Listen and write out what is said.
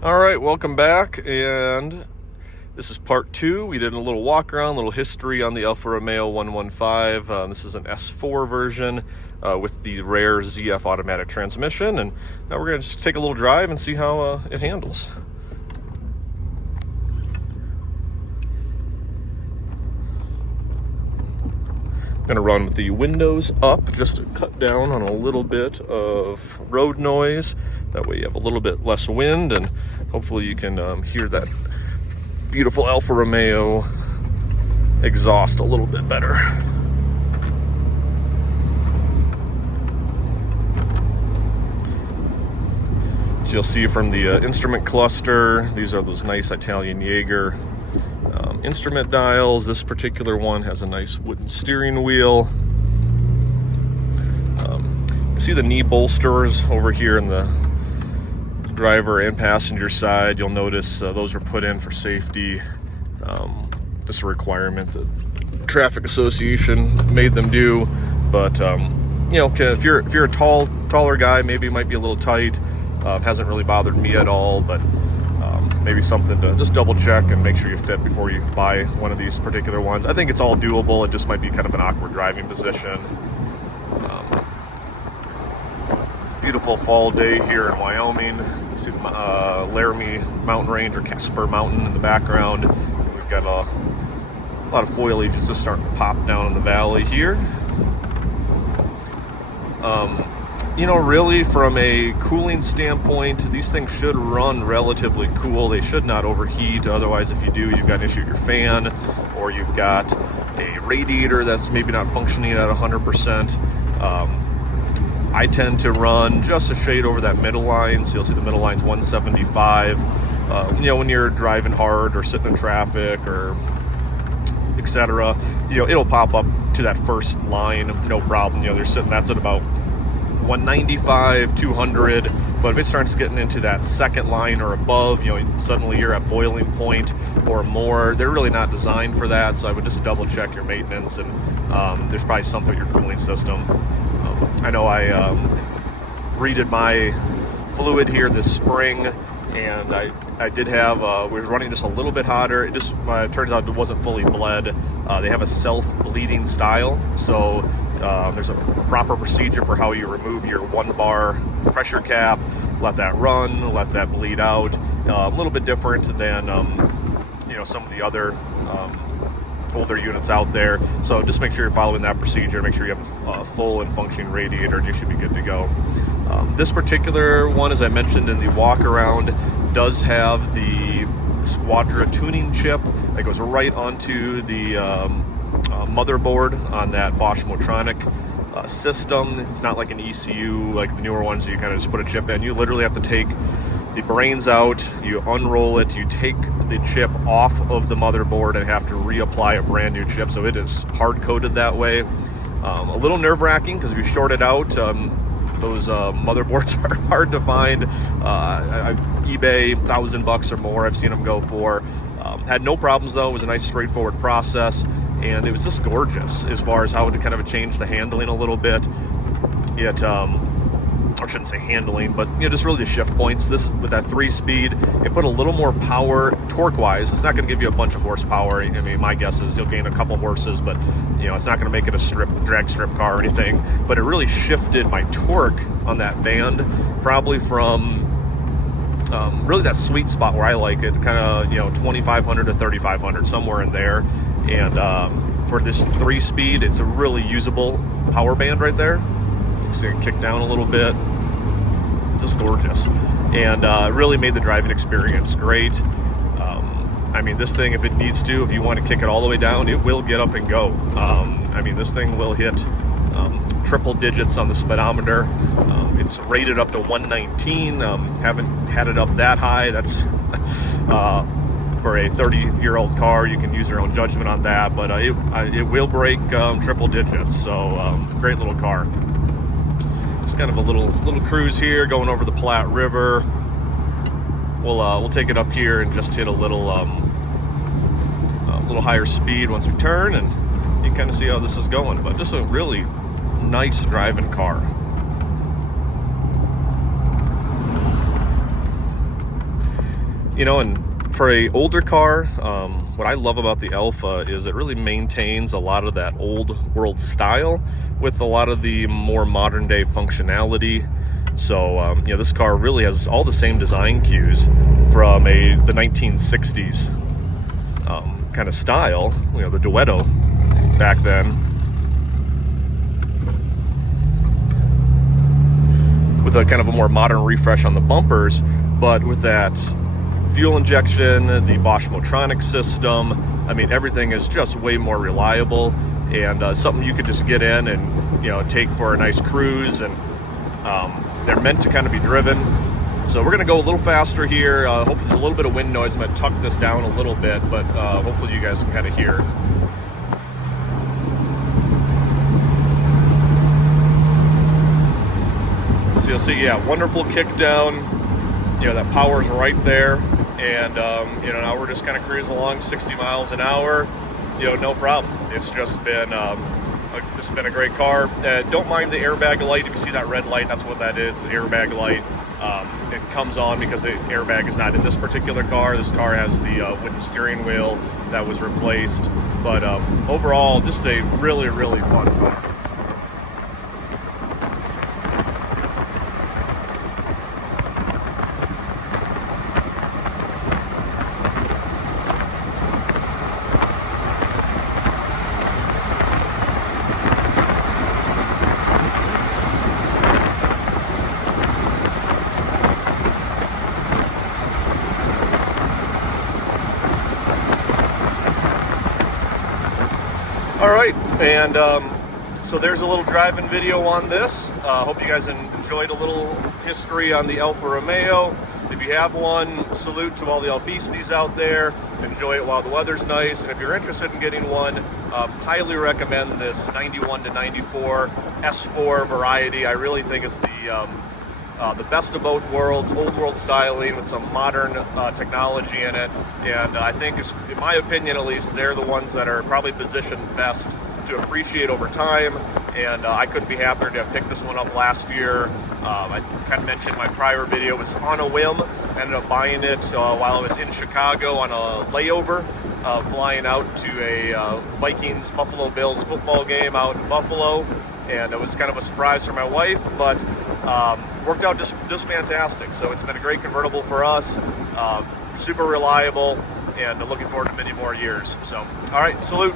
All right, welcome back, and this is part two. We did a little walk around, a little history on the Alfa Romeo 115. This is an S4 version with the rare ZF automatic transmission, and now we're going to just take a little drive and see how it handles. I'm going to run with the windows up just to cut down on a little bit of road noise. That way you have a little bit less wind, and hopefully you can hear that beautiful Alfa Romeo exhaust a little bit better. So you'll see from the instrument cluster, these are those nice Italian Jaeger instrument dials. This particular one has a nice wooden steering wheel. You see the knee bolsters over here in the driver and passenger side. You'll notice those were put in for safety. This is a requirement that Traffic Association made them do, but you know, if you're a taller guy, maybe it might be a little tight. Hasn't really bothered me at all, but maybe something to just double check and make sure you fit before you buy one of these particular ones. I think it's all doable. It just might be kind of an awkward driving position. Beautiful fall day here in Wyoming. You see the Laramie mountain range, or Casper Mountain, in the background. We've got a lot of foliage just starting to pop down in the valley here. You know, really, from a cooling standpoint, these things should run relatively cool. They should not overheat. Otherwise, if you do, you've got an issue with your fan, or you've got a radiator that's maybe not functioning at 100%. I tend to run just a shade over that middle line, so you'll see the middle line's 175. You know, when you're driving hard or sitting in traffic or etc., you know, it'll pop up to that first line, no problem. You know, that's at about 195, 200, but if it starts getting into that second line or above, you know, suddenly you're at boiling point or more. They're really not designed for that, so I would just double check your maintenance, and there's probably something with your cooling system. I know I redid my fluid here this spring, and I did have, we was running just a little bit hotter. It just turns out it wasn't fully bled. They have a self-bleeding style, so there's a proper procedure for how you remove your 1-bar pressure cap, let that run, let that bleed out. A little bit different than you know, some of the other older units out there. So just make sure you're following that procedure. Make sure you have a full and functioning radiator, and you should be good to go. This particular one, as I mentioned in the walk around, does have the Squadra tuning chip that goes right onto the motherboard on that Bosch Motronic system. It's not like an ECU like the newer ones. You kind of just put a chip in. You literally have to take the brains out, you unroll it, you take the chip off of the motherboard and have to reapply a brand new chip. So it is hard coded that way. A little nerve-wracking because if you short it out, those motherboards are hard to find. eBay, $1,000 or more, I've seen them go for. Had no problems though. It was a nice straightforward process, and it was just gorgeous as far as how it kind of changed the handling a little bit. It I shouldn't say handling, but you know, just really the shift points. This, with that 3-speed, it put a little more power torque-wise. It's not going to give you a bunch of horsepower. I mean, my guess is you'll gain a couple horses, but you know, it's not going to make it a drag strip car or anything. But it really shifted my torque on that band, probably from really that sweet spot where I like it, kind of, you know, 2,500 to 3,500, somewhere in there. And for this 3-speed, it's a really usable power band right there. You see it kick down a little bit. It's just gorgeous, and really made the driving experience great. I mean, this thing, if it needs to, if you want to kick it all the way down, it will get up and go. I mean, this thing will hit triple digits on the speedometer. It's rated up to 119. Haven't had it up that high. That's for a 30-year-old car. You can use your own judgment on that, but it will break triple digits. So great little car. It's kind of a little cruise here, going over the Platte River. We'll take it up here and just hit a little higher speed once we turn, and you can kind of see how this is going. But just a really nice driving car. You know, and for a older car, what I love about the Alfa is it really maintains a lot of that old world style with a lot of the more modern day functionality. So, you know, this car really has all the same design cues from the 1960s kind of style, you know, the Duetto back then, with a kind of a more modern refresh on the bumpers, but with that fuel injection, the Bosch Motronic system. I mean, everything is just way more reliable, and something you could just get in and, you know, take for a nice cruise. And they're meant to kind of be driven. So we're going to go a little faster here. Hopefully there's a little bit of wind noise. I'm going to tuck this down a little bit, but hopefully you guys can kind of hear. So you'll see, yeah, wonderful kick down. You know, that power's right there. And, you know, now we're just kind of cruising along 60 miles an hour. You know, no problem. It's just been a great car. Don't mind the airbag light. If you see that red light, that's what that is, the airbag light. It comes on because the airbag is not in this particular car. This car has the wooden steering wheel that was replaced. But overall, just a really, really fun car. All right, and so there's a little driving video on this. Hope you guys enjoyed a little history on the Alfa Romeo. If you have one, salute to all the Alfistas out there. Enjoy it while the weather's nice. And if you're interested in getting one, highly recommend this 91 to 94 S4 variety. I really think it's the best of both worlds, old world styling with some modern technology in it. And I think, in my opinion at least, they're the ones that are probably positioned best to appreciate over time. And I couldn't be happier to have picked this one up last year. I kind of mentioned in my prior video, it was on a whim. I ended up buying it while I was in Chicago on a layover, flying out to a Vikings Buffalo Bills football game out in Buffalo. And it was kind of a surprise for my wife, but worked out just fantastic. So it's been a great convertible for us, super reliable, and looking forward to many more years. So, all right, salute.